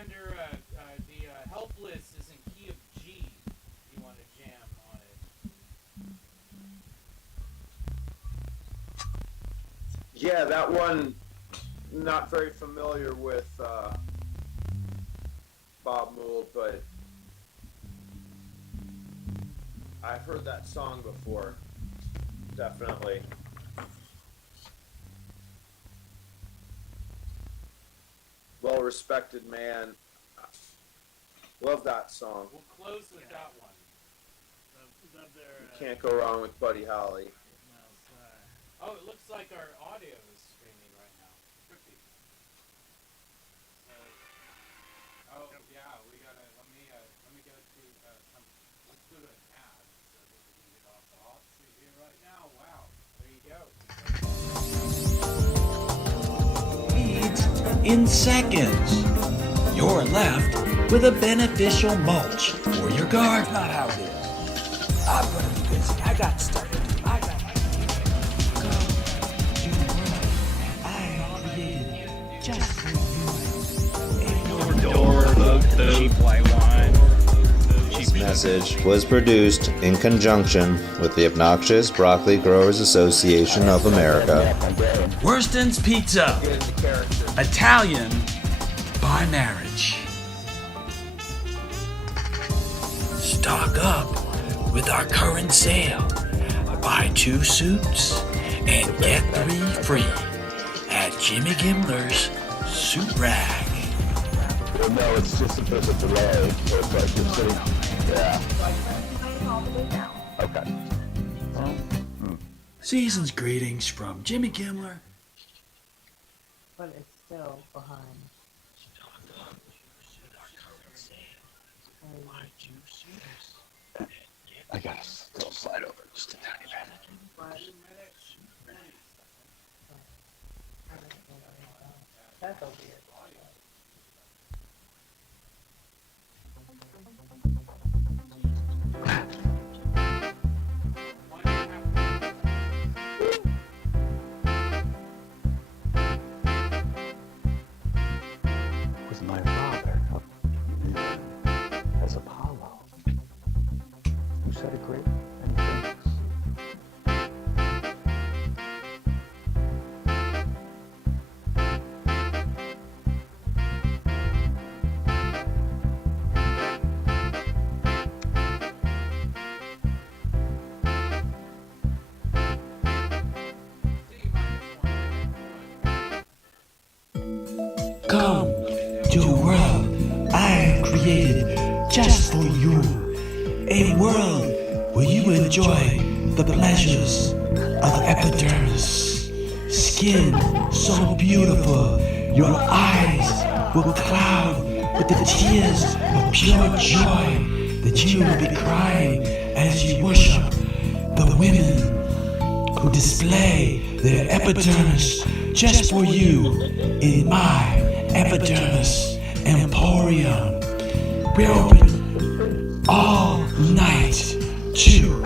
Commander, the Helpless is in key of G. If you want to jam on it. Yeah, that one, not very familiar with Bob Mould, but I've heard that song before, definitely. Well-respected man. Love that song. We'll close with that one. Love their, You can't go wrong with Buddy Holly. Oh, it looks like our audio is streaming right now. Trippy. Oh, yeah, we gotta, let me go to, let's go to an ad so that we can get off the hot seat here right now. Wow, there you go. Feeds in seconds. You're left with a beneficial mulch for your garden. That's not how it is. I'm gonna be busy. I got stuff to do. This message was produced in conjunction with the Obnoxious Broccoli Growers Association of America. Worston's Pizza. Italian by marriage. Stock up with our current sale. Buy 2 suits and get 3 free at Jimmy Gimmler's Suit Rag. Well, no, it's just a bit of a delay. So it's like you're sitting, yeah. Okay. Season's greetings from Jimmy Gimmler. But it's still behind. I gotta still slide over just a tiny bit. That's weird. Was my father as Apollo, who said a great many things. Come to a world I created just for you. A world where you enjoy the pleasures of the epidermis. Skin so beautiful, your eyes will cloud with the tears of pure joy that you will be crying as you worship the women who display their epidermis just for you in my Epidermis Emporium. We're open all night to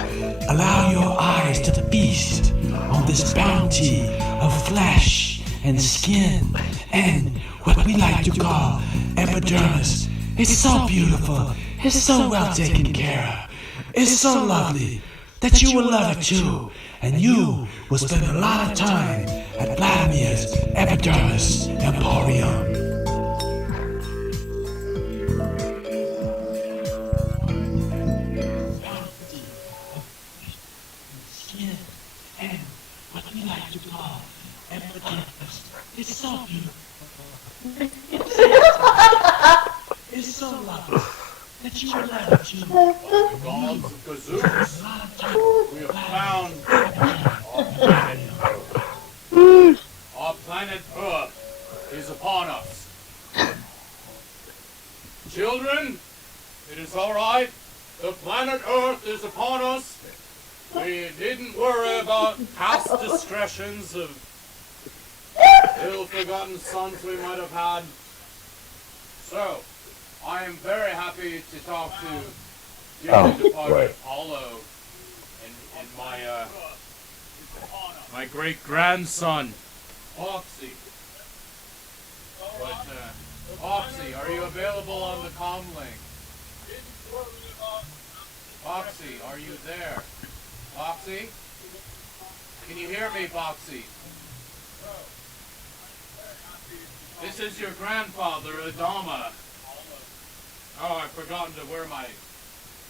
allow your eyes to feast on this bounty of flesh and skin and what we like to call epidermis. It's so beautiful. It's so well taken care of. It's so lovely that you will love it too. And you will spend a lot of time at Vladimir's Epidermis Emporium. Skin and what we like to call epidermis. It's so beautiful. It's so lovely that you will love it too. Gods of Kazooks, we have found our planet Earth is upon us. Children, it is alright. The planet Earth is upon us. We needn't worry about past discretions of ill-forgotten sons we might have had. So, I am very happy to talk to dearly departed Apollo and my great grandson, Foxy. But Oxy, are you available on the comm link? Oxy, are you there? Oxy? Can you hear me, Boxy? This is your grandfather, Adama. Oh, I've forgotten to wear my...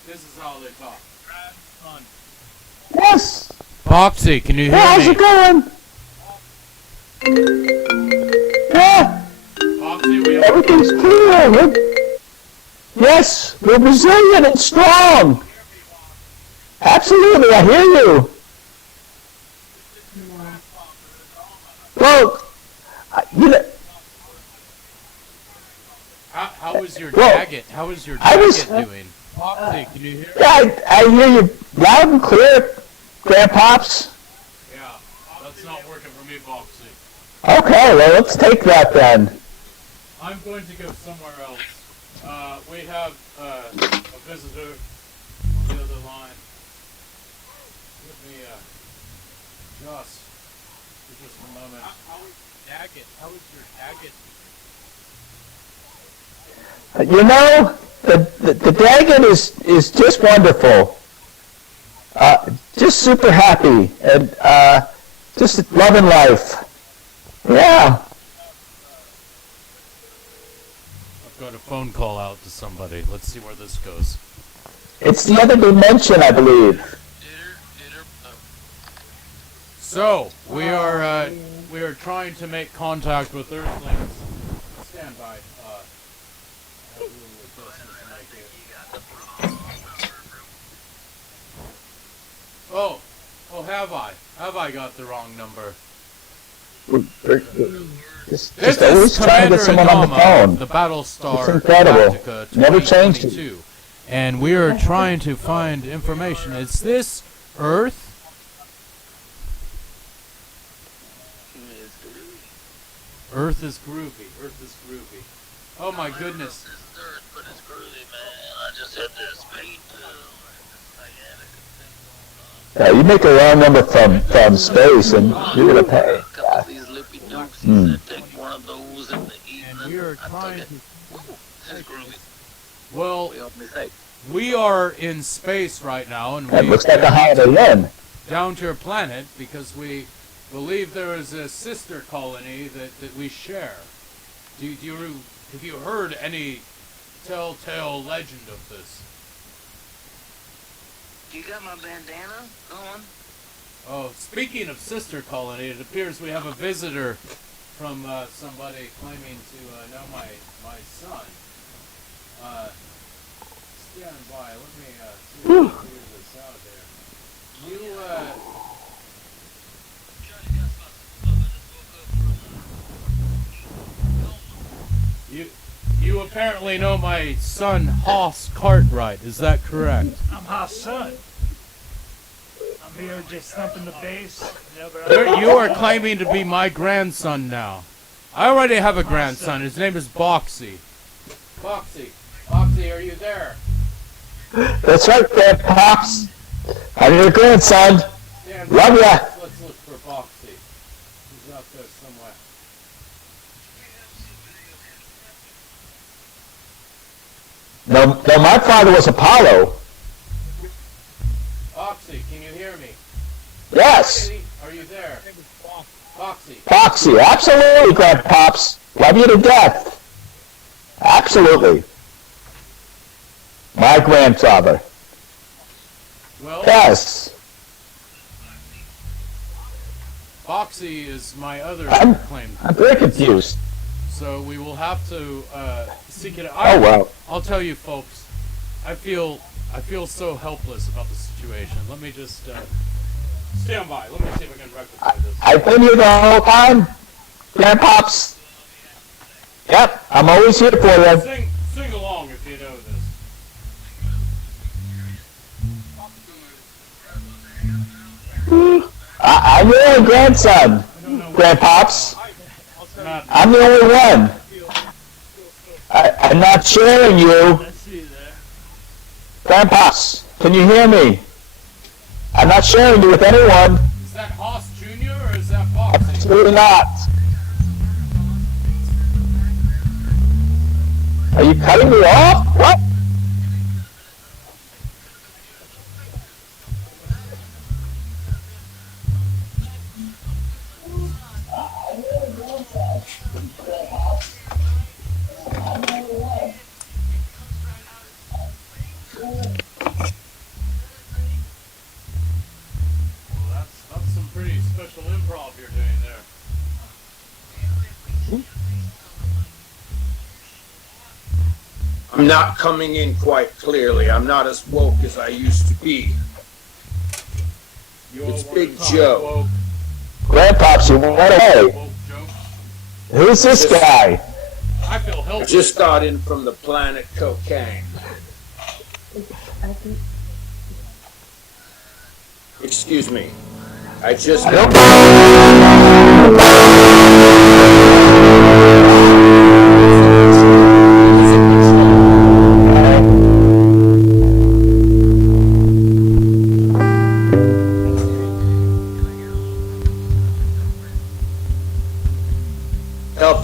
This is how they talk. Yes! Boxy, can you hear Yeah, how's me? it going? Yeah, Boxy, we have... everything's clear. Yes, we're resilient and strong. Absolutely, I hear you. Well, you know, How is your Well, Daggett? How is your I was- Daggett doing? Boxy, can you hear me? yeah, I hear you loud and clear, Grandpops. Yeah, that's not working for me, Boxy. Okay, well, let's take that then. I'm going to go somewhere else. We have a visitor on the other line. Give me just a moment. How is Daggett? How is your Daggett? You know, the Dagon is just wonderful. Just super happy and just loving life. Yeah. I've got a phone call out to somebody. Let's see where this goes. It's the other dimension, I believe. So we are trying to make contact with Earthlings. Stand by. Oh, have I? Have I got the wrong number? Just This always is trying to Commander get someone on the Adama, phone. the Battlestar It's incredible. Galactica Never changed 2022. And we are trying to find information. Is this Earth? Earth is groovy. Earth is groovy. Oh my goodness. Yeah, you make a wrong number from space and you're gonna pay. And we are trying to... Well, we are in space right now, and That we looks like a Holiday Inn. down to your planet because we believe there is a sister colony that we share. Have you heard any telltale legend of this? You got my bandana going? Oh, speaking of sister colony, it appears we have a visitor from somebody claiming to know my son. Stand by. Let me see if I can figure this out here. You apparently know my son Hoss Cartwright. Is that correct? I'm Haas' son. I'm here just thumping the bass. You are claiming to be my grandson now. I already have a grandson. His name is Boxy. Boxy, are you there? That's right, Grandpops. I'm your grandson. Stand Love by. ya. Let's look for Boxy. He's out there somewhere. No, my father was Apollo. Boxy, can you hear me? Yes. Are you there? Boxy. Foxy, absolutely, Grandpops. Love you to death. Absolutely. My grandfather. Well, Yes. Boxy is my other I'm claim. very confused. So we will have to seek it out. Oh, well. I'll tell you, folks. I feel so helpless about the situation. Let me just stand by. Let me see if I can rectify this. I've been here the whole time, Grandpops. Yep, I'm always here for you. Sing along if you know this. I'm your only grandson, Grandpops. I'm the only one. I'm not sharing you. Let's see there. Grandpops, can you hear me? I'm not sharing you with anyone. Is that Hoss Jr. or is that Boxy? Absolutely not. Are you cutting me off? What? Well, that's some pretty special improv you're doing there. I'm not coming in quite clearly. I'm not as woke as I used to be. You all It's wanna Big talk Joe. Grandpops, you went away. woke jokes? Who's this guy? I feel I helpless. just got in from the planet Cocaine. I think Excuse me. I just I don't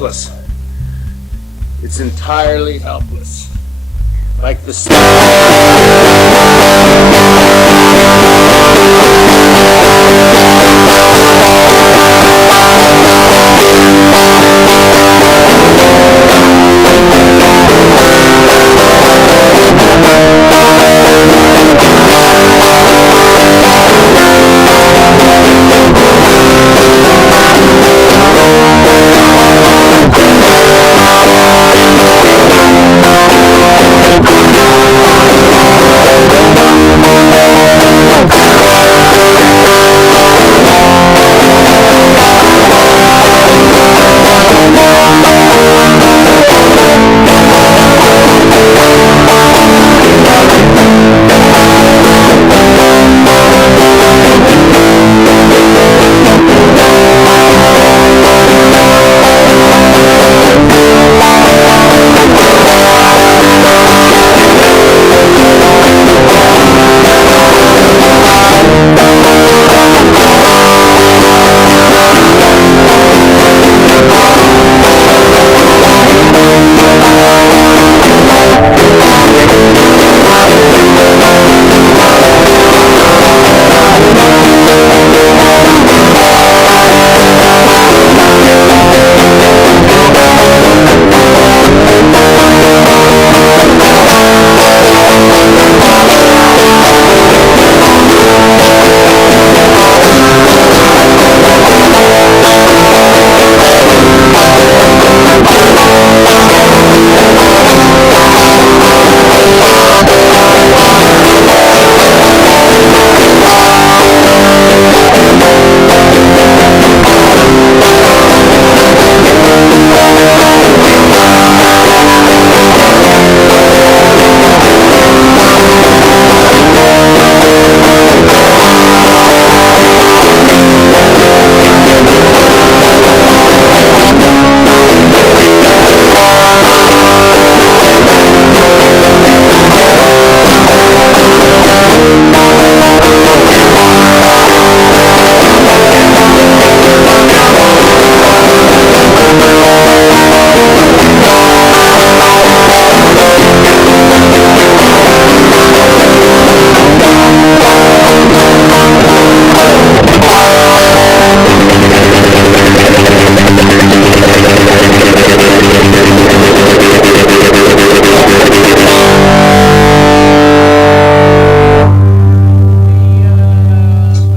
helpless. It's entirely helpless. Like the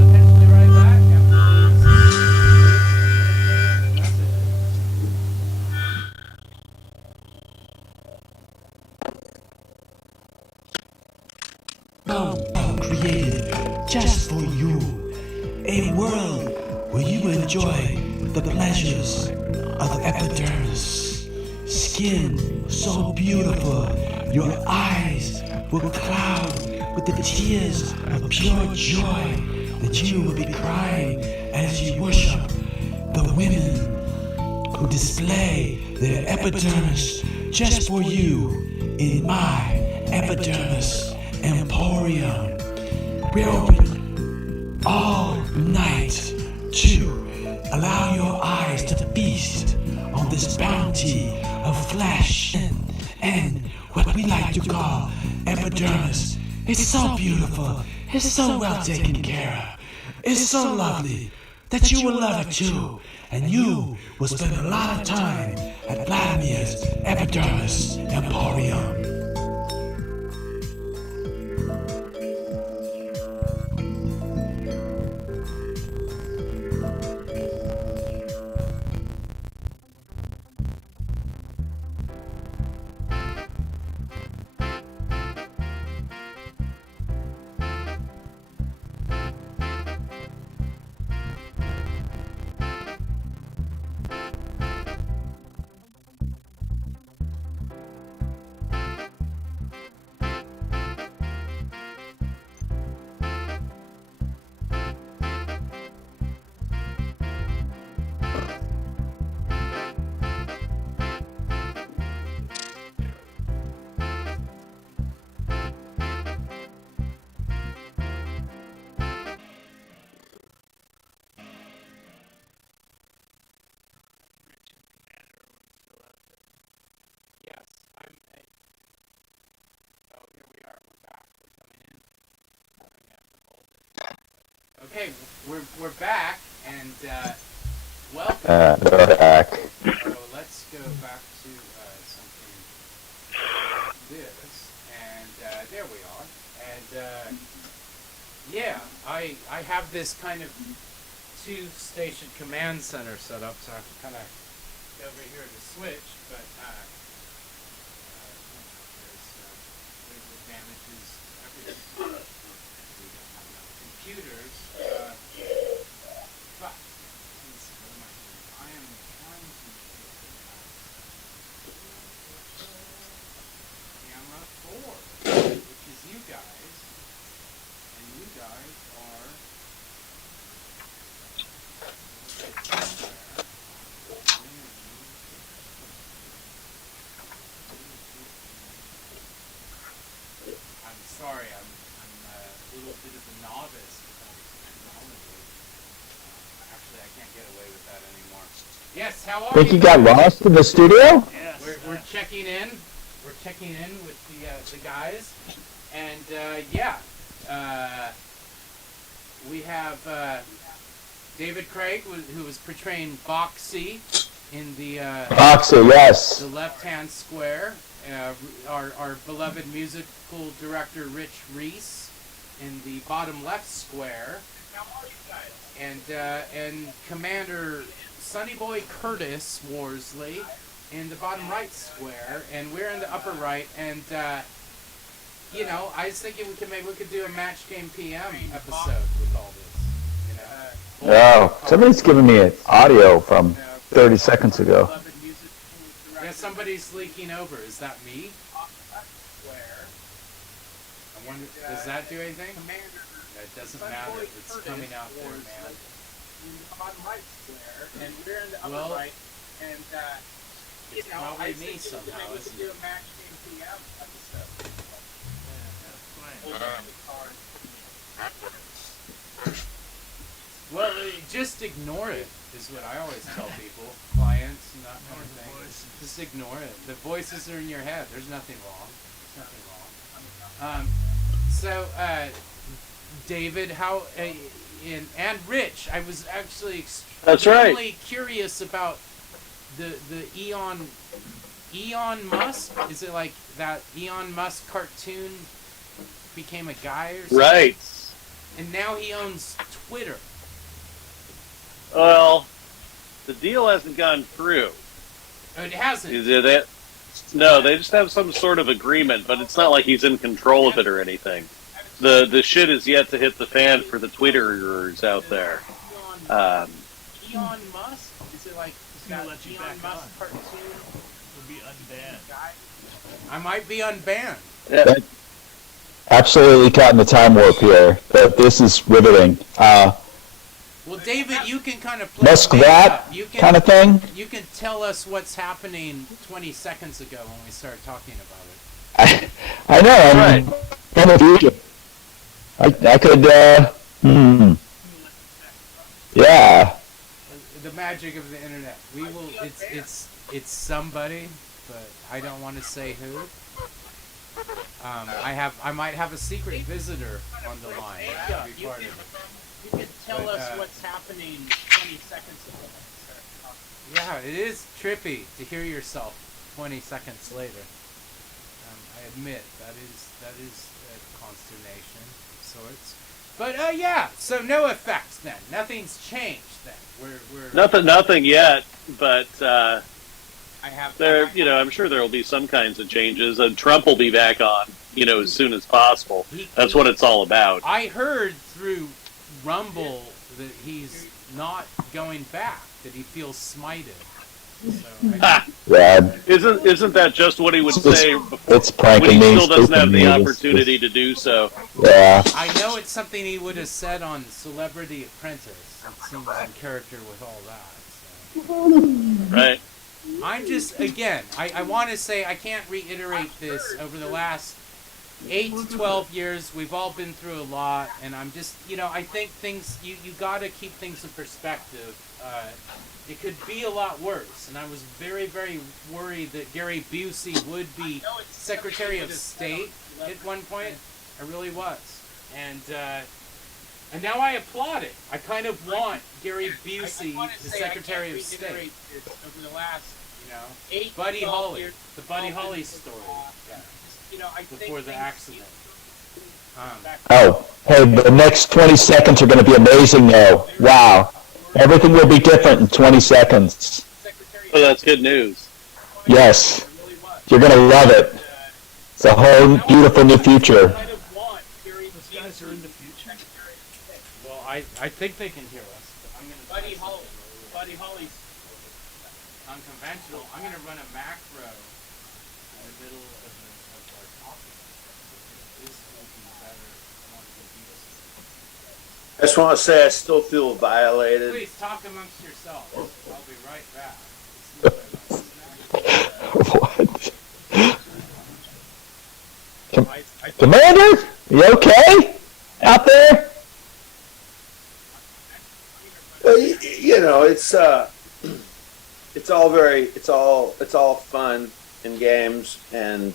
Potentially right back after these Created just for you. A world where you enjoy the pleasures of the epidermis. Skin so beautiful, your eyes will cloud with the tears of pure joy that you will be crying as you worship the women who display their epidermis just for you in my epidermis emporium. We're open all night to allow your eyes to feast on this bounty of flesh and what we like to call epidermis. It's so beautiful. It's so well taken care of. It's so lovely that you will love it too. And you will spend a lot of time at Vladimir's Epidermis Emporium. Okay, we're back, and welcome. We're back. So let's go back to something like this, and there we are. And yeah, I have this kind of two-station command center set up, so I have to kind of go over here to switch, but there's advantages to everything. We don't have enough computers. But let's see, what am I doing? I am trying to get camera 4, which is you guys, and you guys are. I'm sorry, I'm a little bit of a novice with technology. Actually, I can't get away with that anymore. Yes, how are Think you? you got lost in the studio? Yes. We're checking in. We're checking in with the guys, and yeah, we have David Craig, who was portraying Boxy in the Boxer, yes. the left-hand square. Our beloved musical director Rich Reese in the bottom left square, and Commander Sonny Boy Curtis Worsley in the bottom right square, and we're in the upper right. And you know, I was thinking we could do a Match Game PM episode with all this. You know, Oh, somebody's giving me an audio from 30 seconds ago. Yeah, somebody's leaking over. Is that me? I wonder, does that do anything? It doesn't matter. It's coming out there, man. Well, it's probably me somehow, isn't it? Well, just ignore it, is what I always tell people, clients and that kind of thing. Just ignore it. The voices are in your head. There's nothing wrong. There's nothing wrong. So, David, how and Rich, I was actually extremely curious about the Elon Musk. Is it like that Elon Musk cartoon became a guy or something? Right. And now he owns Twitter. Well, the deal hasn't gone through. Oh, it hasn't. Is it? No, they just have some sort of agreement, but it's not like he's in control of it or anything. The shit is yet to hit the fan for the Twitterers out there. Elon Musk? Is it like gonna let you Elon back Musk on. cartoon? Will be unbanned. I might be unbanned. Yeah. Absolutely caught in the time warp here, but this is riveting. Well, David, you can kind of play Musk things that up. You can, kind of thing. You can tell us what's happening 20 seconds ago when we started talking about it. I know, I'm from the future. I could, yeah. The magic of the internet. We will. It's somebody. but I don't want to say who. I might have a secret visitor on the line. That would be part of it. You could tell us what's happening 20 seconds ago. Yeah, it is trippy to hear yourself 20 seconds later. I admit that is a consternation of sorts. But yeah, so no effects then. Nothing's changed then. We're nothing yet, but I have there. You know, I'm sure there will be some kinds of changes, and Trump will be back on. You know, as soon as possible. That's what it's all about. I heard through Rumble that he's not going back. That he feels smited. So Yeah. Isn't that just what he would say before, It's pranking when he me, still doesn't have spoofing the me, opportunity to do so? Yeah. I know it's something he would have said on Celebrity Apprentice. It seems in character with all that. So. Right. I'm just, again, I want to say, I can't reiterate this, over the last 8 to 12 years, we've all been through a lot, and I'm just, I think things, you got to keep things in perspective. It could be a lot worse, and I was very, very worried that Gary Busey would be Secretary of State at one point. I really was. And now I applaud it. I kind of want Gary Busey the Secretary of State. Over the last, Buddy Holly, the Buddy Holly story. Before the accident. Oh, hey, the next 20 seconds are going to be amazing, though. Wow. Everything will be different in 20 seconds. Oh, that's good news. Yes. You're going to love it. It's a whole beautiful new future. Those guys are in the future. Well, I think they can hear us, but I'm going to... Buddy Holly's unconventional. I'm going to run a macro in the middle of our talking. This will be better. I want to do this. I just want to say I still feel violated. Please talk amongst yourselves. I'll be right back. Commander, you okay out there? Well, it's all fun and games, and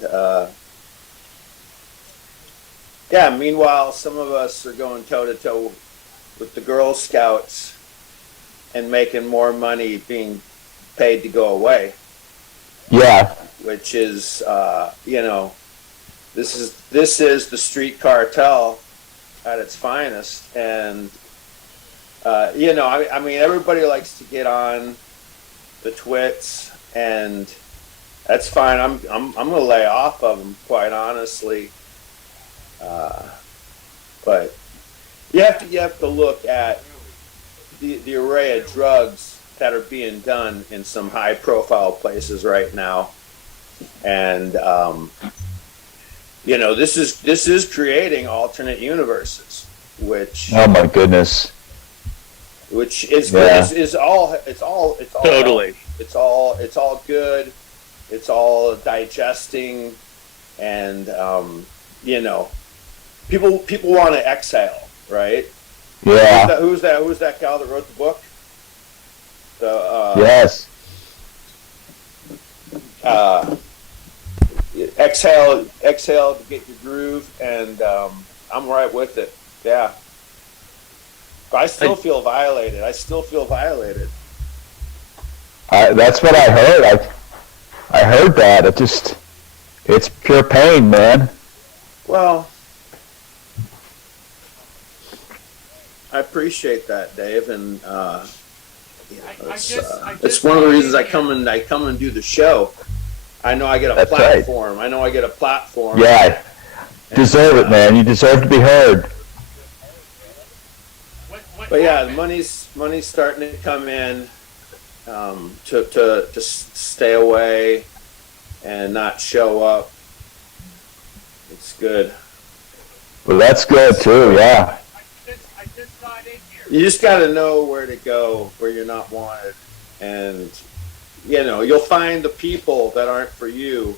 yeah. Meanwhile, some of us are going toe to toe with the Girl Scouts and making more money being paid to go away. Yeah. Which is, this is the street cartel at its finest, and I mean, everybody likes to get on the twits, and that's fine. I'm going to lay off of them, quite honestly. But you have to look at the array of drugs that are being done in some high profile places right now, and this is creating alternate universes, which Oh my goodness. which is Yeah. is all Totally. it's all good, it's all digesting, and people want to exhale, right? Yeah. Who's that gal that wrote the book? Yes. Exhale to get your groove, and I'm right with it. Yeah. But I still feel violated. That's what I heard. I heard that. It's pure pain, man. Well, I appreciate that, Dave, and it's one of the reasons I come and do the show. I know I get a That's platform. Right. Yeah. Deserve it, man. You deserve to be heard. But yeah, the money's starting to come in to stay away and not show up. It's good. Well, that's good too. Yeah. I just got in here. You just got to know where to go where you're not wanted, and you'll find the people that aren't for you,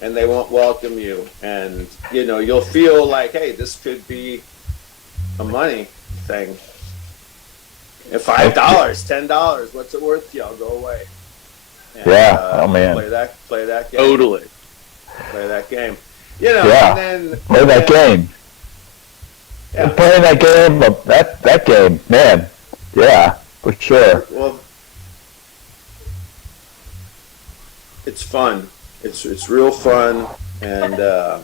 and they won't welcome you, and you'll feel like, hey, this could be a money thing. And $5, $10, what's it worth to you? I'll go away. And, Yeah. Oh man. Play that game. Totally. Play that game. You know, Yeah. and then Play that game. Yeah. Playing that game. That game, man. Yeah, for sure. Well, it's fun. It's real fun, and So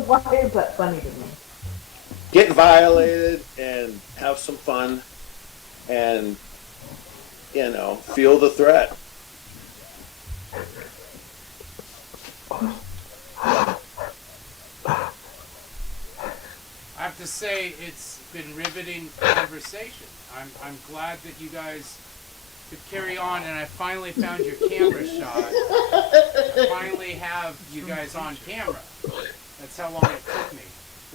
why is that funny to me? get violated and have some fun, and you know, feel the threat. I have to say, it's been riveting conversation. I'm glad that you guys could carry on, and I finally found your camera shot. Finally have you guys on camera. That's how long it took me.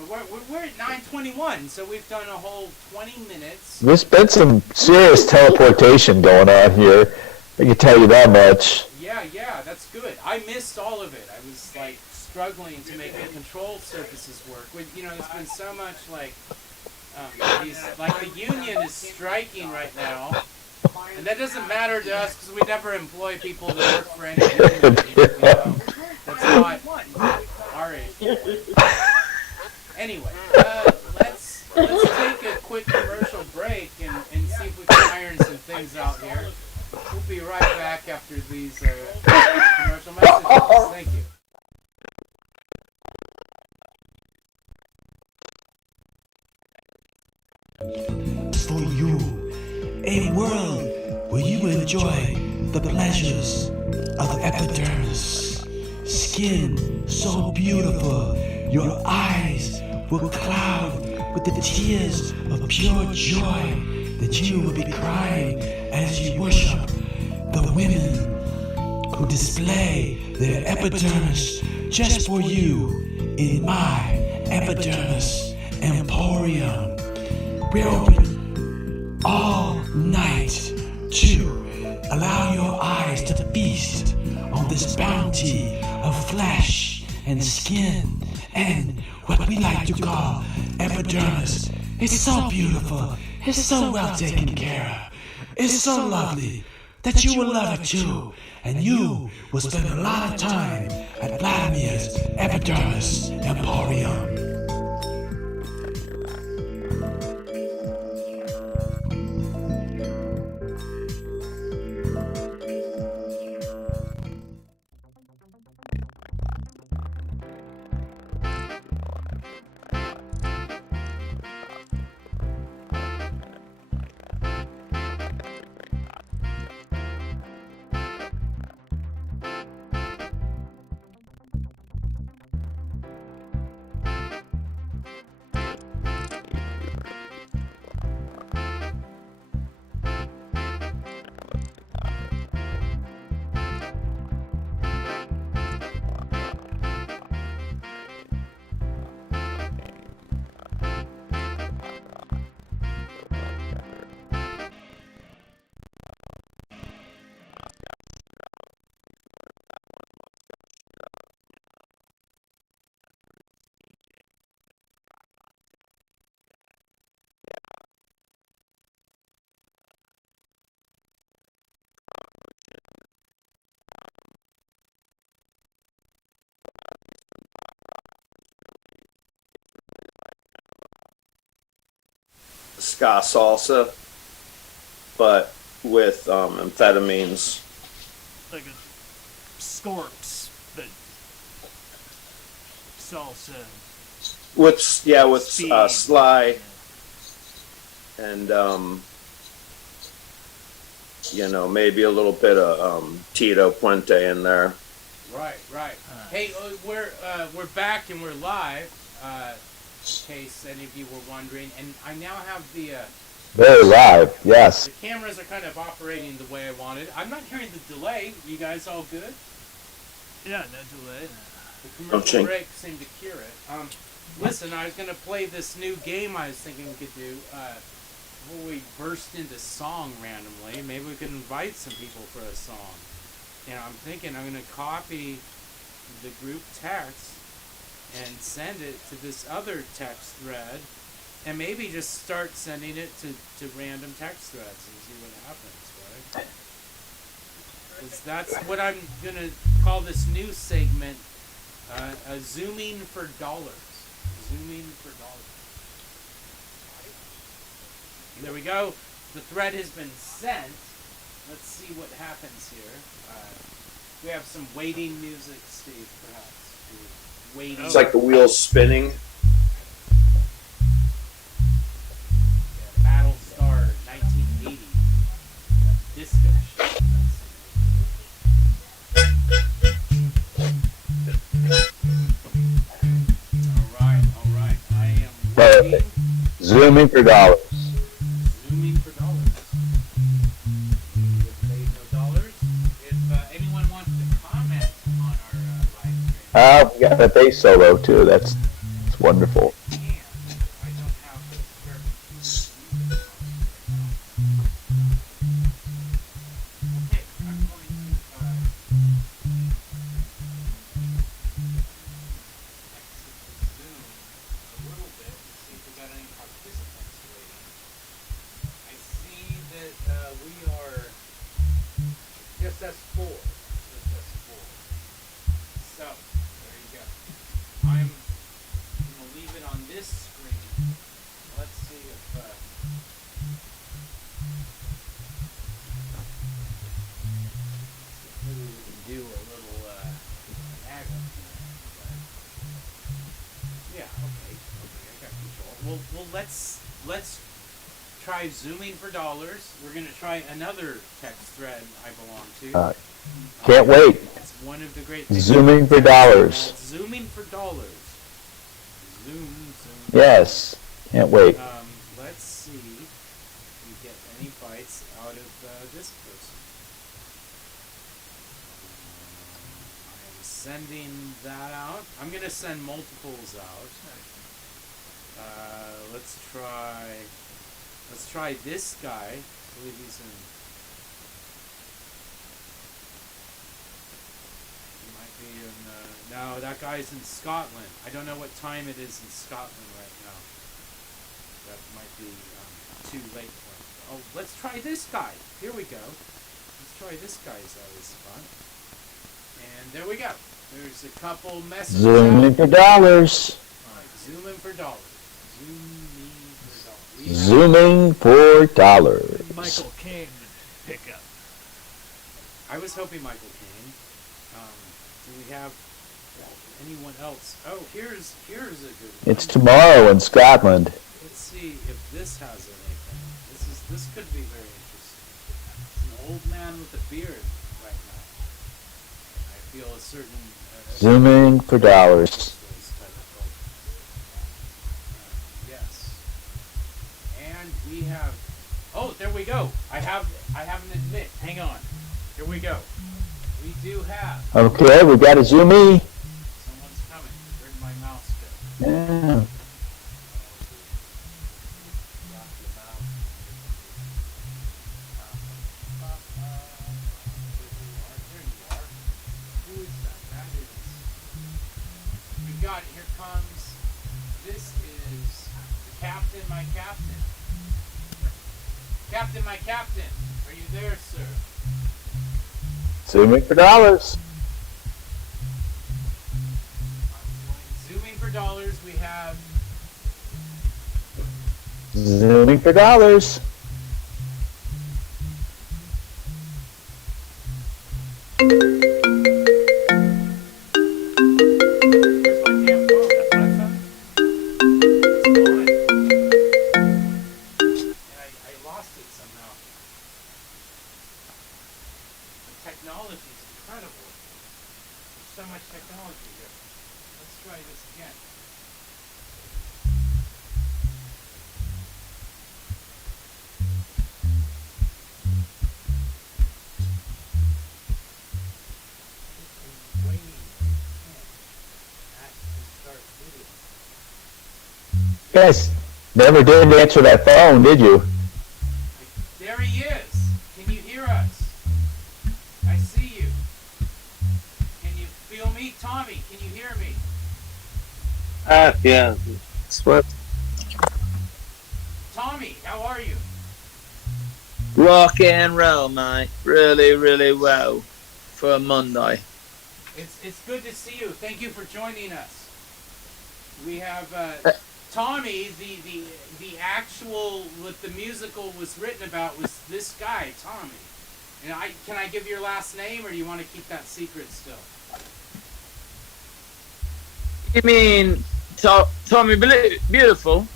But we're at 9:21, so we've done a whole 20 minutes. There's been some serious teleportation going on here. I can tell you that much. Yeah, that's good. I missed all of it. I was like struggling to make the control surfaces work. You know, there's been so much like the union is striking right now, and that doesn't matter to us because we never employ people to work for any union. You know? That's not our issue. Anyway, let's take a quick commercial break and see if we can iron some things out here. We'll be right back after these commercial messages. Thank you. For you, a world where you enjoy the pleasures of the epidermis. Skin so beautiful, your eyes will cloud with the tears of pure joy that you will be crying as you worship the women who display their epidermis just for you in my epidermis emporium. We're open all night to allow your eyes to feast on this bounty of flesh and skin and what we like to call epidermis. It's so beautiful, it's so well taken care of, it's so lovely that you will love it too, and you will spend a lot of time at Vladimir's Epidermis Emporium. Ska salsa, but with amphetamines. Like a Scorps, but salsa. With Speed. Sly and maybe a little bit of Tito Puente in there. Right. Hey, we're back and we're live. In case any of you were wondering, and I now have the Very live, yes. the cameras are kind of operating the way I wanted. I'm not hearing the delay. You guys all good? Yeah, no delay. The commercial break seemed to cure it. Listen, I was gonna play this new game I was thinking we could do. Before we burst into song randomly, maybe we could invite some people for a song. And I'm thinking I'm gonna copy the group text and send it to this other text thread, and maybe just start sending it to random text threads and see what happens, right? 'Cause that's what I'm gonna call this new segment, zooming for dollars. Zooming for dollars. There we go. The thread has been sent. Let's see what happens here. We have some waiting music, Steve, perhaps. Waiting. It's like the wheels spinning. Yeah, Battlestar 1980. Disco shit. Alright. I am Perfect. waiting. Zooming for dollars. Zooming for dollars. We have paid no dollars. If anyone wants to comment on our live stream, We got a bass solo too. That's wonderful. I don't have the perfect music. Okay, I'm going to exit the Zoom a little bit and see if we got any participants waiting. I see that we are just us four. So, there you go. I'm gonna leave it on this screen. Let's see if maybe we can do a little ag up here. Yeah, okay, I got control. Well, let's try zooming for dollars. We're gonna try another text thread I belong to. Can't wait. It's one of the great Zooming for dollars. Zooming for dollars. Zoom. Yes. Can't wait. Let's see if we get any bites out of this person. I am sending that out. I'm gonna send multiples out. Let's try this guy. I believe he's in. No, that guy's in Scotland. I don't know what time it is in Scotland right now. That might be too late for him. Oh, let's try this guy. Here we go. Let's try this guy. Is always fun. And there we go. There's a couple messages. Zooming for dollars. Zooming for dollars. Zooming for dollars. Michael Caine pick up. I was hoping Michael Caine. Do we have anyone else? Oh, here's a good one. It's tomorrow in Scotland. Let's see if this has anything. This could be very interesting. It's an old man with a beard right now. I feel a certain Zooming for dollars. Yes. And we have. Oh, there we go. I have an admit. Hang on. Here we go. We do have. Okay, we got a zoomie. Someone's coming. Where'd my mouse go? Yeah. Here comes. This is the captain, my captain. Captain, my captain. Are you there, sir? Zooming for dollars. Zooming for dollars, we have. Zooming for dollars. Yes. Never did answer that phone, did you? There he is. Can you hear us? I see you. Can you feel me? Tommy, can you hear me? Yeah. What? Tommy, how are you? Rock and roll, mate. Really, really well. for a Monday. It's good to see you. Thank you for joining us. We have Tommy. The actual what the musical was written about was this guy, Tommy. And can I give your last name, or do you want to keep that secret still? You mean Tommy Beautiful?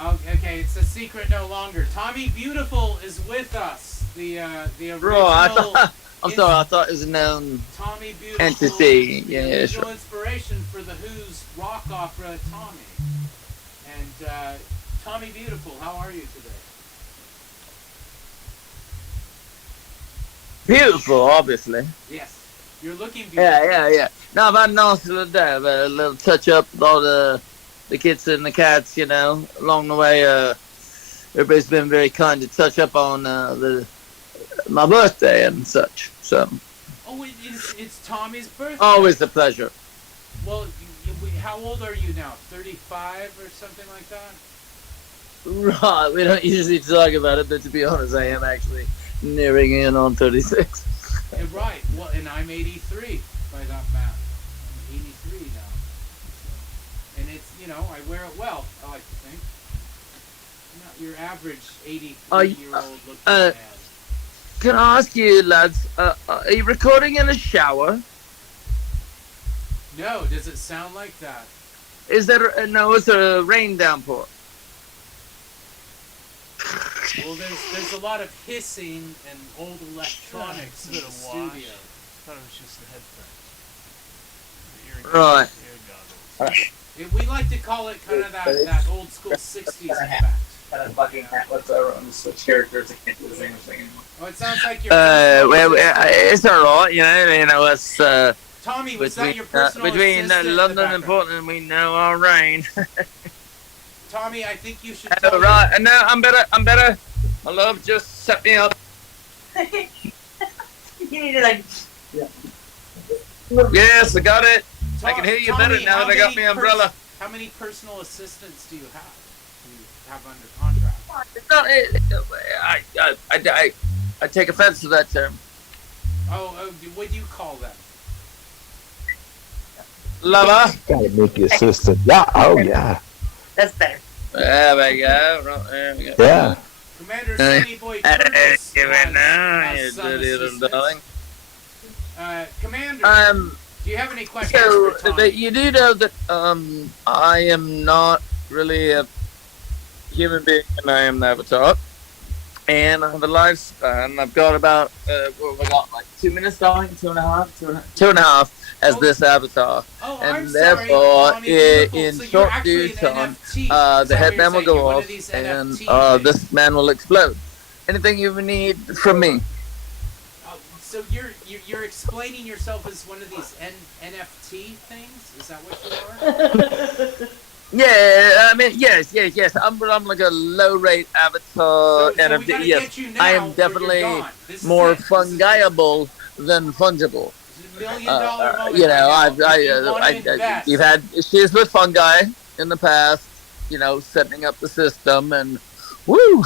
Okay, it's a secret no longer. Tommy Beautiful is with us. The original. Right, I'm sorry, I thought it was a known Tommy Beautiful, entity. The Yeah, original sure. inspiration for the Who's rock opera Tommy. And Tommy Beautiful, how are you today? Beautiful, obviously. Yes, you're looking beautiful. Yeah. No, I've had a nice little day. I've had a little touch up with all the kids and the cats, you know, along the way. Everybody's been very kind to touch up on my birthday and such. So. Oh, it's Tommy's birthday. Always a pleasure. Well, how old are you now? 35 or something like that? Right, we don't usually talk about it, but to be honest, I am actually nearing in on 36. Right, well, and I'm 83 by that math. I'm 83 now. So, and it's, you know, I wear it well, I like to think. Not your average 83-year-old looking man. Can I ask you, lads, are you recording in a shower? No, does it sound like that? Is there no? Is there a rain downpour? Well, there's a lot of hissing and old electronics in the studio. I thought it was just the headphones. Right. We like to call it kind of that old school 60s effect. Kind of bugging hat whatsoever on the Switch characters. I can't do the English thing anymore. Oh, it sounds like you're. It's alright, you know, it's Tommy, was between, that your personal between assistant London and Portland, we know our rain. Tommy, I think you should. Oh, right, no, I'm better. My love just set me up. You need to like. Yeah. Yes, I got it. I can hear you Tommy, better now that I got my umbrella. How many personal assistants do you have? Under contract? It's not, I take offense to that term. Oh, what do you call them? Lover. Gotta make you assistant. Yeah. Oh yeah. That's better. There we go. Right, there we go. Yeah. Commander Sunny Boy Curtis Give it now, you has some dirty little assistants. darling. Commander, do you have any questions So, for Tommy? but you do know that I am not really a human being, and I am an avatar. And I have a lifespan. I've got about, what have I got, like 2 minutes, darling? 2.5? 2.5 as this avatar. Oh, and I'm therefore, sorry, Tommy, in so you're short actually due an time, NFT. the headband will go You're one of off, these and NFT this man will explode. Anything you need from me? So you're explaining yourself as one of these NFT things? Is that what you are? Yeah, I mean, yes. I'm like a low-rate avatar, So and we gotta yes, get you now I or am you're definitely gone. This is more it. fungible than fungible. $1 million moment You know, right now. you've had issues with fungi in the past. You know, setting up the system and woo, Oh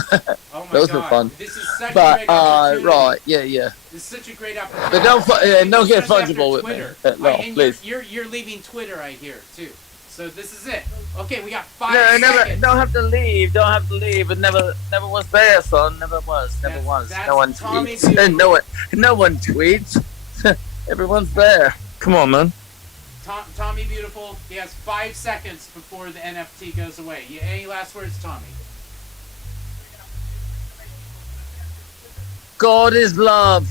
my those God. were fun. This is such But a great opportunity. right, yeah. This is such a great opportunity. But don't get Especially fungible with after me. Twitter. No, And please. You're leaving Twitter, I hear, too. So this is it. Okay, we got 5 No, seconds. don't have to leave. It never was there, son. Never was. That's No one Tommy tweets. Beautiful. No one tweets. Everyone's there. Come on, man. Tommy Beautiful, he has 5 seconds before the NFT goes away. Any last words, Tommy? God is love.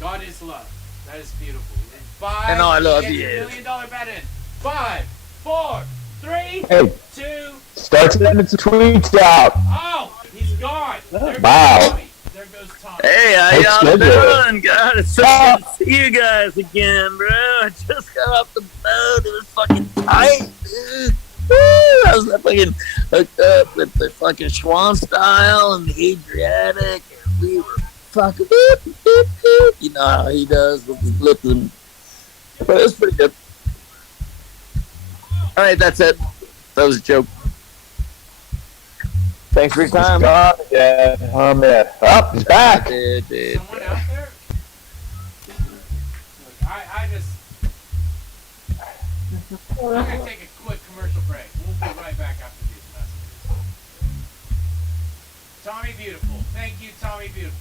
God is love. That is beautiful. And I love get you. your $1 million bet in. 5, 4, 3, Hey. 2. Start sending some tweets out. Oh, he's gone. There goes Wow. Tommy. There goes Tommy. Hey, how Hey, y'all schedule. doing, guys? It's so good to see you guys again, bro. I just got off the boat. It was fucking tight, dude. Woo! I was fucking hooked up with the fucking Schwann style and the Adriatic, and we were fucking beep, beep, beep. You know how he does with his lips, and but it was pretty good. All right, that's it. That was a joke. Thanks for your time. Yeah. Oh man. Oh, he's back. Dude. Someone out there? We're going to take a quick commercial break. We'll be right back after these messages. Tommy Beautiful. Thank you, Tommy Beautiful.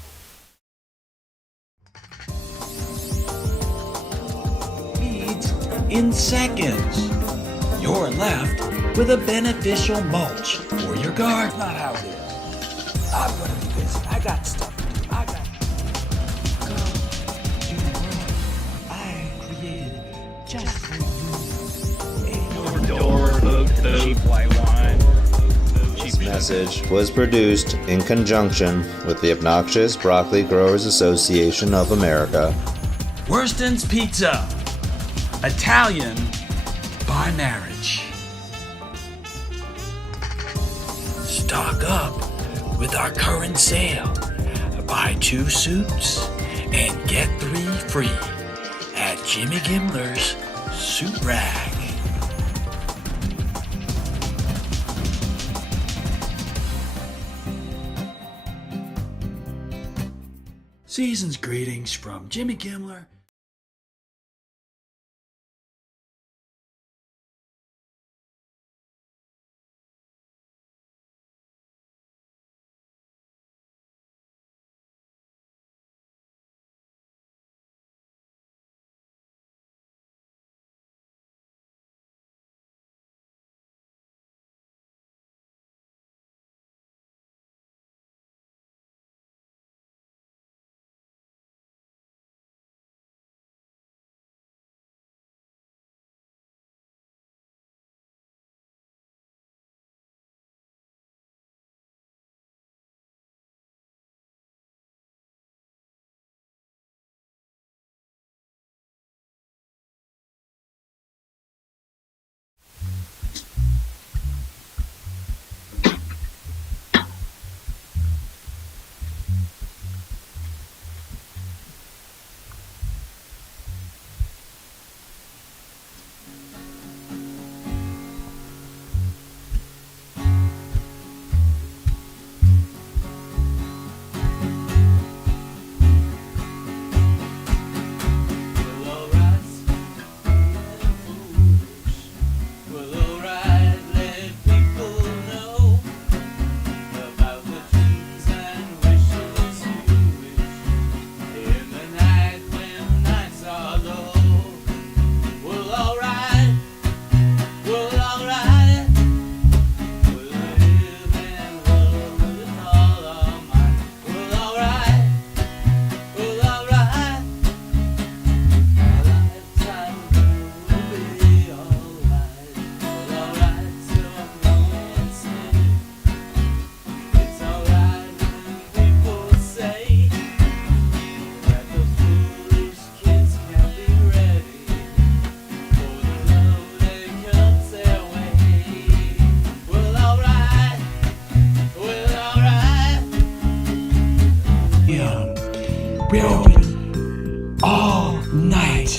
Feeds in seconds. You're left with a beneficial mulch for your garden. Not how it is. I'm gonna be busy. I got stuff to do. I got. To the world I created just for you. Cheap white wine. This message was produced in conjunction with the Obnoxious Broccoli Growers Association of America. Worston's Pizza. Italian by marriage. Stock up with our current sale. Buy 2 suits and get 3 free at Jimmy Gimmler's Suit Rag. Season's greetings from Jimmy Gimmler. We're open all night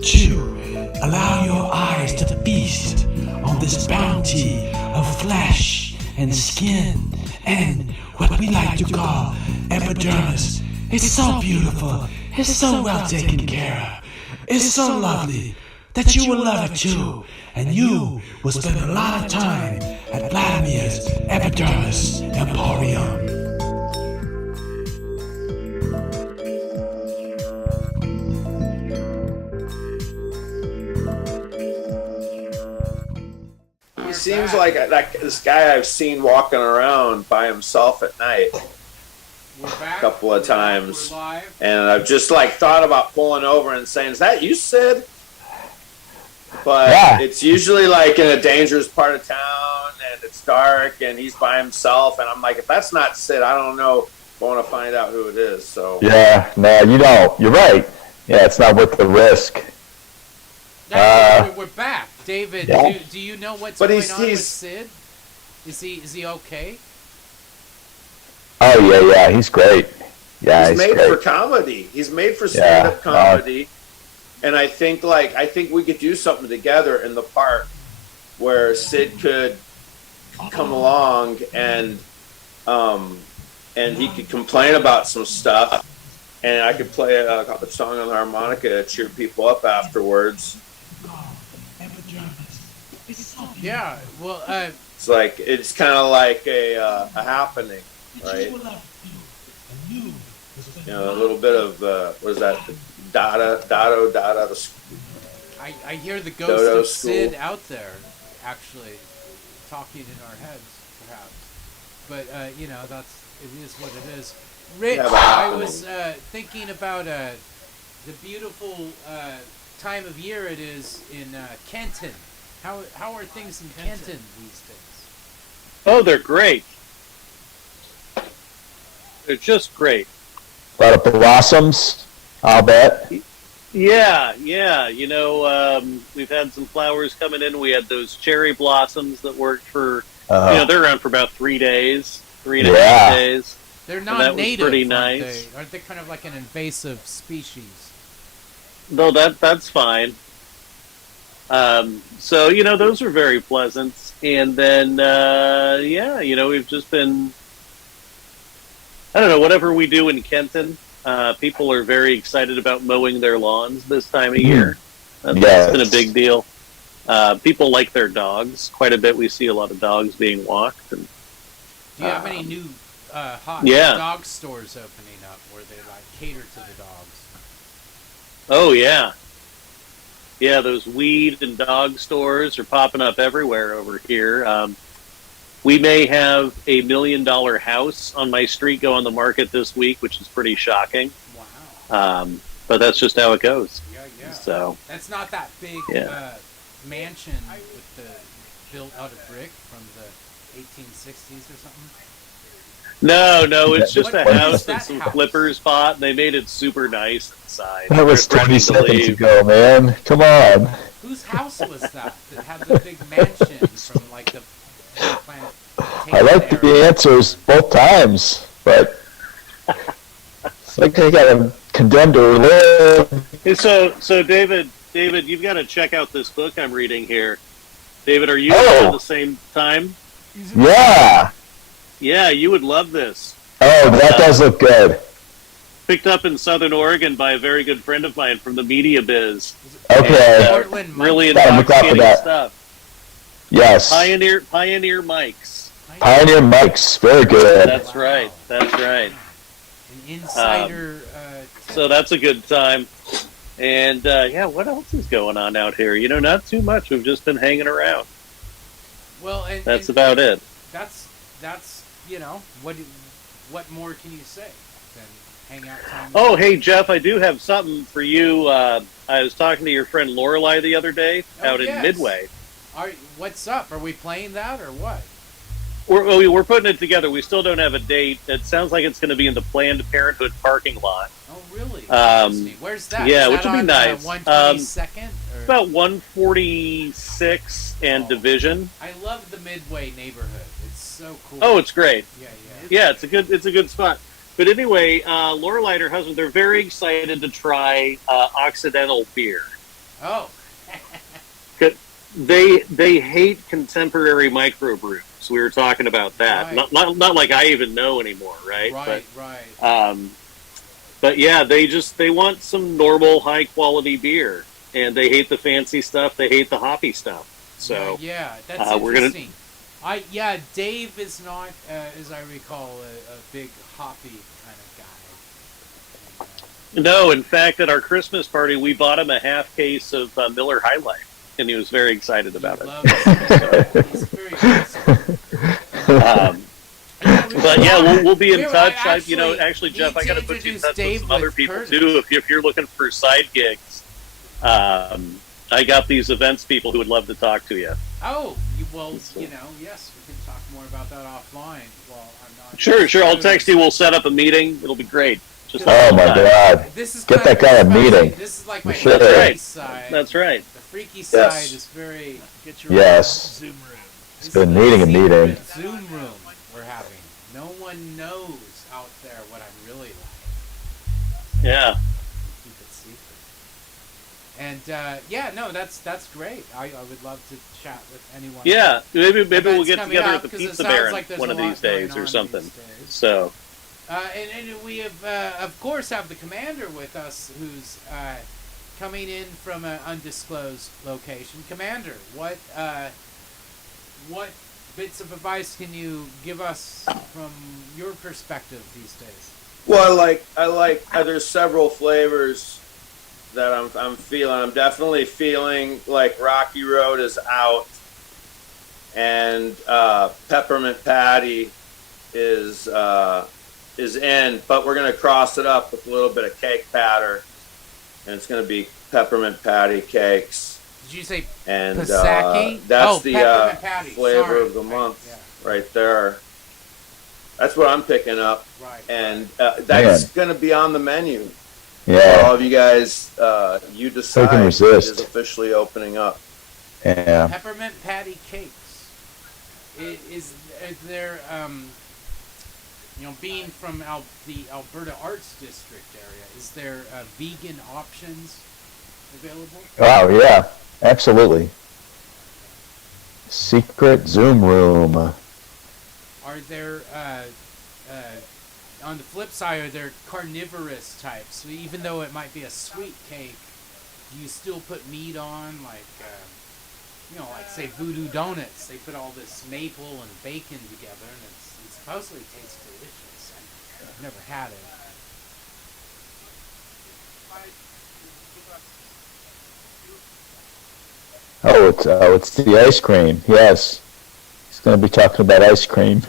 to allow your eyes to feast on this bounty of flesh and skin and what we like to call epidermis. It's so beautiful. It's so well taken care of. It's so lovely that you will love it too. And you will spend a lot of time at Vladimir's Epidermis Emporium. He seems like this guy I've seen walking around by himself at night a couple of times, and I've just thought about pulling over and saying, "Is that you, Sid?" But it's usually in a dangerous part of town, and it's dark, and he's by himself, and I'm like, if that's not Sid, I don't know. I want to find out who it is. So no, you don't. You're right. Yeah, it's not worth the risk. We're back. David, do you know what's going on with Sid? Is he okay? Oh yeah, he's great. Yeah, he's made great. for comedy. He's made for stand-up comedy, and I think we could do something together in the park where Sid could come along and he could complain about some stuff, and I could play a song on the harmonica to cheer people up afterwards. Yeah. Well, It's kind of like a happening, right? You know, a little bit of what is that? Dada. I hear the ghost Dodo of school. Sid out there, actually, talking in our heads, perhaps. But you know, it is what it is. Rich, Yeah, I was thinking about the beautiful time of year it is in Kenton. How are things in Kenton these days? Oh, they're great. They're just great. A lot of blossoms, I'll bet. Yeah. You know, we've had some flowers coming in. We had those cherry blossoms that worked for, they're around for about 3 days, 3.5 days. They're and not that was native, pretty aren't nice. they? Aren't they kind of like an invasive species? No, that's fine. So, you know, those are very pleasant. And then, you know, we've just been, I don't know, whatever we do in Kenton, people are very excited about mowing their lawns this time of year. That's been a big deal. People like their dogs quite a bit. We see a lot of dogs being walked. And, do you have any new hot dog stores opening up where they like cater to the dogs? Oh, yeah. Yeah, those weed and dog stores are popping up everywhere over here. We may have a $1 million house on my street go on the market this week, which is pretty shocking. Wow. But that's just how it goes. Yeah. So that's not that big mansion with the built out of brick from the 1860s or something. No, it's just a house that that some house? flippers bought, and they made it super nice inside. That was They're 20 seconds believe. ago, man. Come on. Whose house was that had the big mansion from like the planet? I like the answers both times, but it's like I got condemned to live. Hey, so David, you've got to check out this book I'm reading here. David, are you at the same time? Yeah. Yeah, you would love this. Oh, that does look good. Picked up in Southern Oregon by a very good friend of mine from the media biz. Okay. And, really Gotta look out for intoxicating that. stuff. Yes. Pioneer mics. Pioneer mics, very good. That's right. An insider. So that's a good time. And what else is going on out here? You know, not too much. We've just been hanging around. Well, that's about it. That's you know, what more can you say than hang out time? Oh, hey Jeff, I do have something for you. I was talking to your friend Lorelei the other day out in Midway. What's up? Are we playing that or what? We're putting it together. We still don't have a date. It sounds like it's going to be in the Planned Parenthood parking lot. Oh, really? Where's that? Yeah, Is which that would be on, nice. 122nd? About 146 and Division. I love the Midway neighborhood. It's so cool. Oh, it's great. Yeah. It's a good spot. But anyway, Lorelei and her husband, they're very excited to try Occidental beer. Oh. They hate contemporary microbrews. We were talking about that. Right. Not like I even know anymore, right? Right. But yeah, they want some normal, high quality beer, and they hate the fancy stuff. They hate the hoppy stuff. So that's we're interesting. Dave is not, as I recall, a big hoppy kind of guy. No, in fact, at our Christmas party, we bought him a half case of Miller High Life, and he was very excited about it. He's very awesome. But yeah, we'll be in touch. Actually, Jeff, I got to put you in touch Dave with some other people Curtis. too. If you're looking for side gigs, I got these events people who would love to talk to you. Oh, yes, we can talk more about that offline. Well, I'm not. Sure. I'll text you. We'll set up a meeting. It'll be great. Oh my God! Get that guy a meeting. This is like my freaky side. That's right. The freaky side is very. Yes. Zoom room. It's been needing a meeting. Zoom room we're having. No one knows out there what I'm really like. Yeah. Keep it secret. And that's great. I would love to chat with anyone. Yeah, maybe we'll get together up, at the 'cause it Pizza sounds Baron like there's one a of lot these days going or on something. these days. So. And we have, of course, have the commander with us, who's coming in from an undisclosed location. Commander, what bits of advice can you give us from your perspective these days? Well, I like. There's several flavors that I'm feeling. I'm definitely feeling like Rocky Road is out, and Peppermint Patty is in. But we're gonna cross it up with a little bit of cake batter, and it's gonna be Peppermint Patty cakes. Did you say And Pisaki? that's the Peppermint Patty. flavor Sorry. of the month Yeah. right there. That's what I'm picking up, Right. and that's going to be on the menu. Yeah. For all of you guys, you decide. can resist? It is officially opening up. Yeah. Peppermint Patty cakes. Is there being from the Alberta Arts District area, is there vegan options available? Oh, yeah. Absolutely. Secret Zoom room. Are there, on the flip side, are there carnivorous types? So even though it might be a sweet cake, do you still put meat on? Like, like say Voodoo Donuts, they put all this maple and bacon together, and it supposedly tastes delicious. I've never had it. Oh, it's the ice cream. Yes. He's going to be talking about ice cream.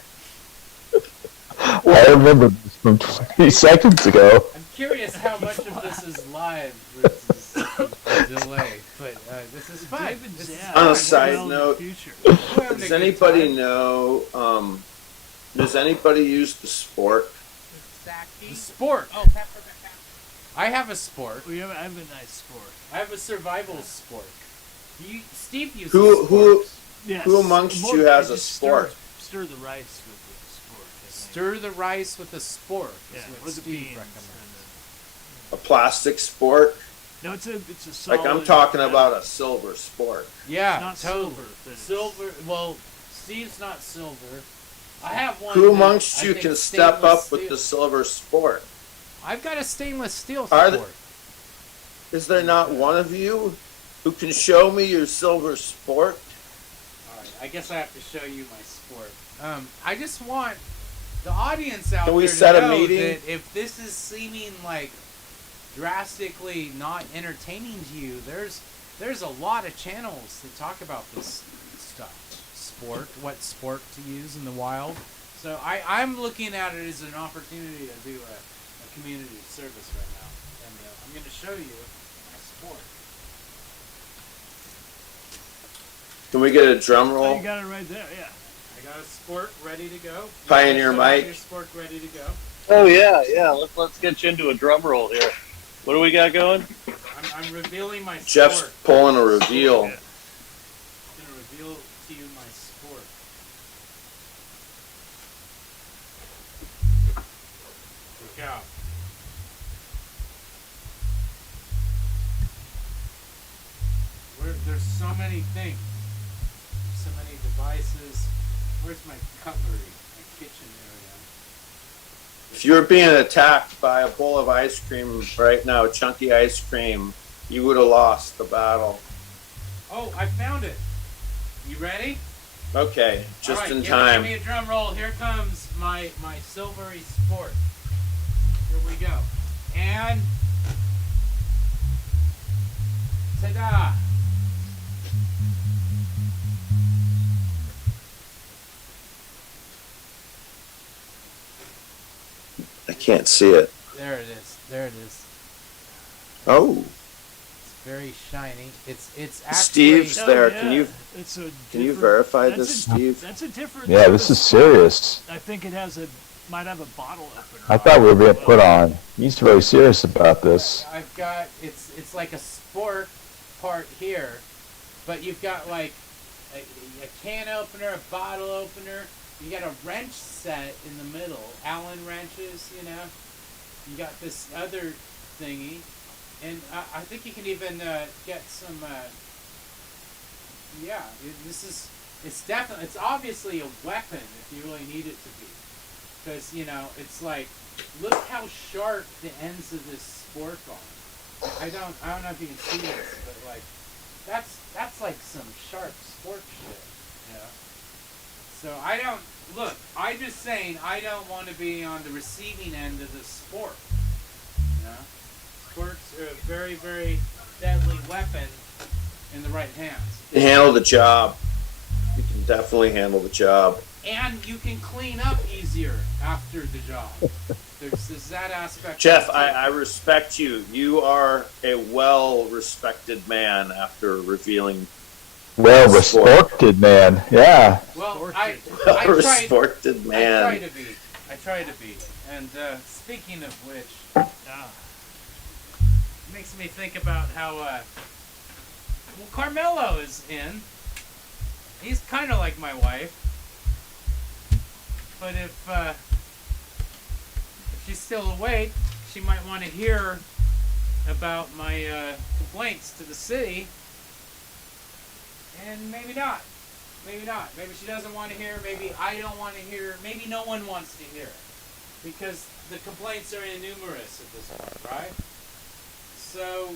I remember this from 20 seconds ago. I'm curious how much of this is live versus delay, but this is fun. This is On a fun. side note, does anybody know? Does anybody use the spork? The sport. Oh, Peppermint Patty. I have a sport. I have a nice sport. I have a survival sport. Steve uses Who sporks. Yes. who amongst you has a Just spork? Stir the rice with the sport. I think. Stir the rice with a spork. Yeah, Is what with the Steve beans. recommends. A plastic spork? No, it's a solid. Like I'm talking about a silver spork. Yeah, Not totally. silver, but it's- Silver. Well, Steve's not silver. I have one. Who that amongst I you think can step stainless up with steel. the silver spork? I've got a stainless steel Are sport. Is there not one of you who can show me your silver spork? All right, I guess I have to show you my sport. I just want the audience out Can we there set to a know meeting? that if this is seeming like drastically not entertaining to you, there's a lot of channels that talk about this stuff. What sport to use in the wild. So I'm looking at it as an opportunity to do a community service right now. And I'm going to show you my sport. Can we get a drum Oh, roll? you got it right there. Yeah. I got a sport ready to go. Pioneer You guys Mike. Your sport ready to go. Oh yeah. Let's get you into a drum roll here. What do we got going? I'm revealing my Jeff's sport. pulling a reveal. I'm going to reveal to you my sport. Look out. There's so many things. So many devices. Where's my cutlery? My kitchen area. If you were being attacked by a bowl of ice cream right now, chunky ice cream, you would have lost the battle. Oh, I found it. You ready? Okay, just All right, in give time. me a drum roll. Here comes my silvery sport. Here we go. And ta-da! I can't see it. There it is. There it is. Oh, It's very shiny. It's actually. Steve's there. yeah. Can you It's a can you different- verify that's this, a- Steve? That's a different. Yeah, this is serious. I think it might have a bottle opener. I thought we were being put on. He's very serious about this. I've got it's like a sport part here, but you've got like a can opener, a bottle opener. You got a wrench set in the middle, Allen wrenches. You got this other thingy, and I think you can even get some. It's obviously a weapon if you really need it to be, because it's like, look how sharp the ends of this spork are. I don't know if you can see this, but like that's like some sharp spork shit. So I don't look. I'm just saying I don't want to be on the receiving end of the sport. You know, sports are a very, very deadly weapon in the right hands. You can handle the job. You can definitely handle the job. And you can clean up easier after the job. There's that aspect. Jeff, I respect you. You are a well-respected man after revealing. Well-respected man, yeah. Well, well-respected man. I try to be. And speaking of which, it makes me think about how, well, Carmelo is in. He's kind of like my wife. But if she's still awake, she might want to hear about my complaints to the city. And maybe not. Maybe not. Maybe she doesn't want to hear. Maybe I don't want to hear. Maybe no one wants to hear. Because the complaints are innumerous at this point, right? So,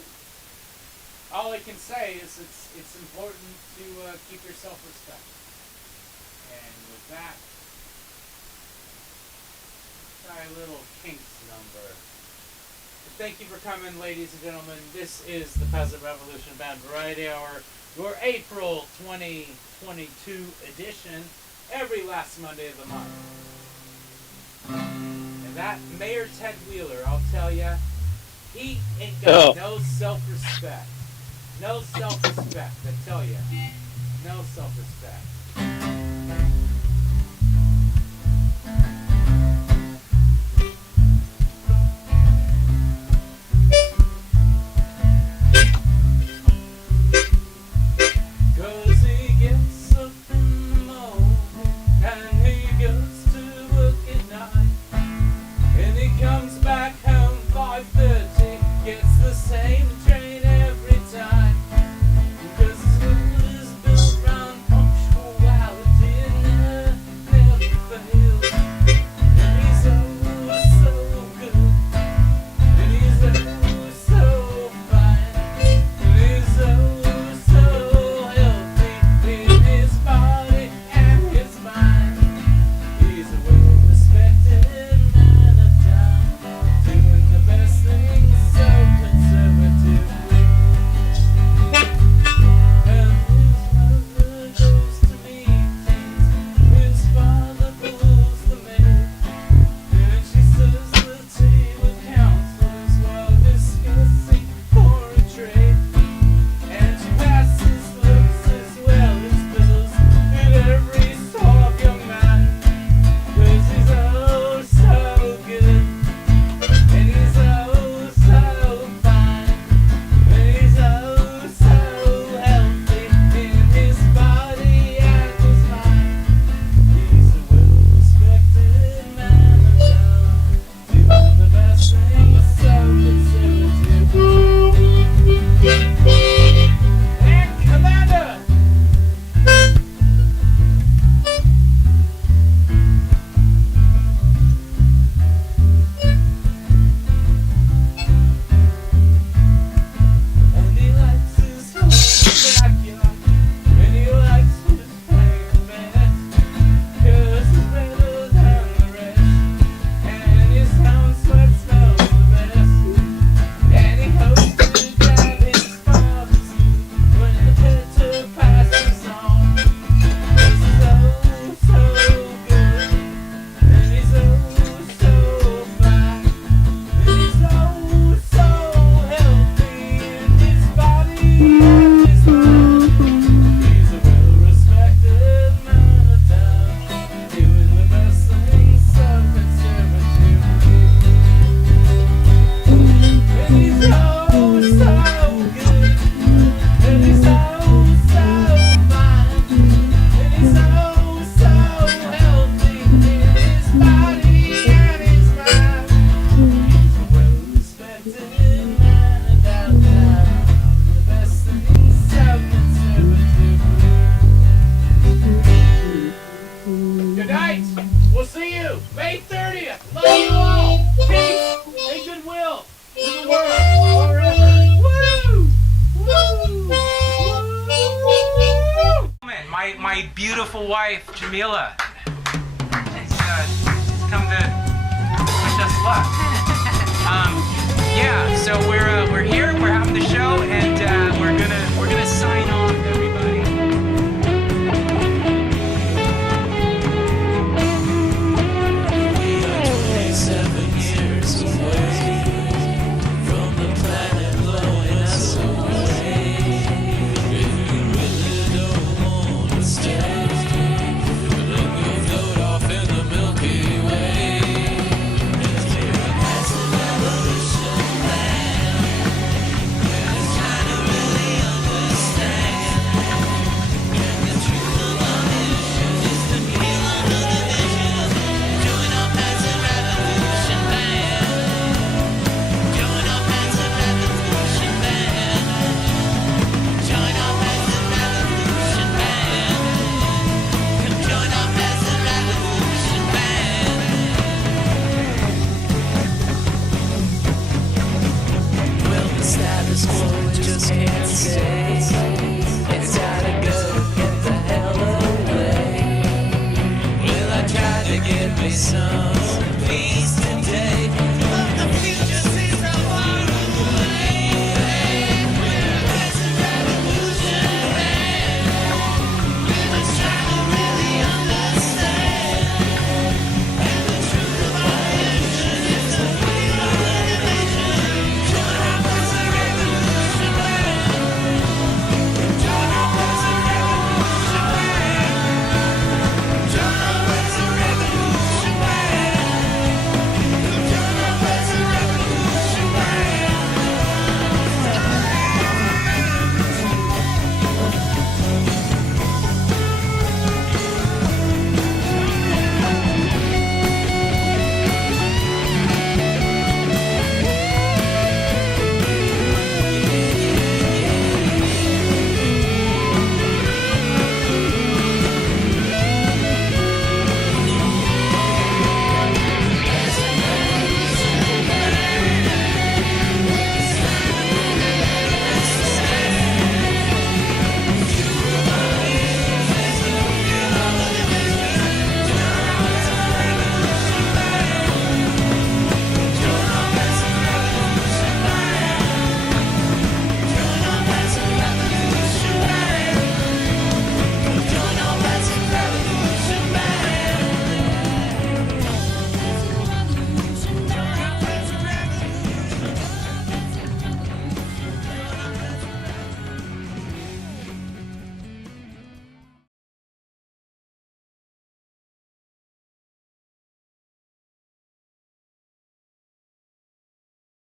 all I can say is it's important to keep your self-respect. And with that, try a little Kinks number. Thank you for coming, ladies and gentlemen. This is the Peasant Revolution Band Variety Hour, your April 2022 edition, every last Monday of the month. And that Mayor Ted Wheeler, I'll tell you, he ain't got no self-respect. No self-respect, I tell you. No self-respect. Doing the best things, so conservative. beautiful wife, Jamila. She's come to wish us luck. Yeah, so we're here, we're having the show, and we're gonna sign off, everybody. 7 years away from the planet blowing us away. If you really don't want to stay, then you'll float off in the Milky Way. It's a massive evolution plan, and it's trying to really understand. And the truth of our mission is to feel under the vision. Join our massive revolution band. Join our massive revolution band. Join our massive revolution band. Come join our massive revolution band. Well, the status quo just can't stay.